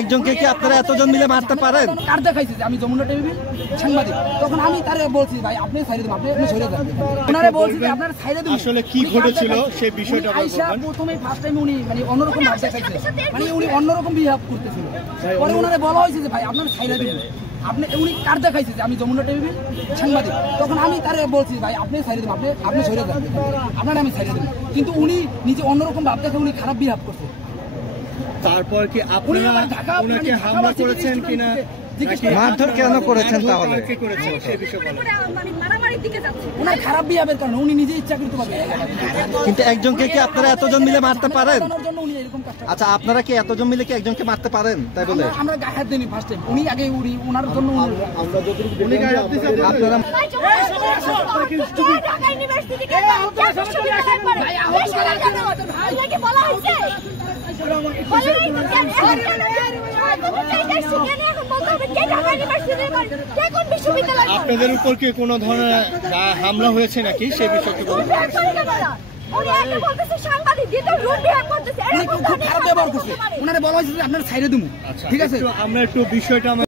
একজনকে কি আপনারা এতজন মিলে মারতে পারেন? কার দেখাইছে যে আমি যমুনা টেলিভিশন সাংবাদিক, তখন আমি তারে বলছি ভাই আপনি ছাইরে দেন, আপনি সরে যান। ওনারে বলছি যে আপনারা ছাইরে দেন। আসলে কি ঘটেছিল সেই বিষয়টা আইসা প্রথমেই ফার্স্ট টাইম উনি মানে অন্যরকম ভাব দেখাইছে, মানে উনি অন্যরকম বিহেভ করতেছিল। পরে ওনারে বলা হয়েছে যে ভাই আপনারা ছাইরে দেন। আপনি উনি কার দেখাইছে যে আমি যমুনা টেলিভিশন সাংবাদিক, তখন আমি তারে বলছি ভাই আপনি ছাইরে দেন, আপনি সরে যান, আপনারা আমি ছাইরে দেন। কিন্তু উনি নিজে অন্যরকম ভাব দেখে উনি খারাপ বিহেভ করছে। তারপর কি আপনারা ওনাকে হামলা করেছেন কিনা, মারধর কেন করেছেন? তাহলে ওনার খারাপ বিহেভের কারণে উনি নিজে ইচ্ছাকৃতভাবে। কিন্তু একজনকে কি আপনারা এতজন মিলে মারতে পারেন? আচ্ছা, আপনারা কি এতজন মিলে কি একজনকে মারতে পারেন? তাই বলে আমরা গায়ে হাত দিইনি ফার্স্ট টাইম, উনি আগে উনি ওনার জন্য আমরা যতটুকু উনি গায়ে হাত দিয়েছে আপনারা ঢাকা ইউনিভার্সিটি কে বলা হয়েছে আপনাদের উপর কি কোনো ধরনের হামলা হয়েছে নাকি সেই বিষয়টি ওনারে বলা হয়েছে আপনারা ছাইরে দেবো। ঠিক আছে, আমরা একটু বিষয়টা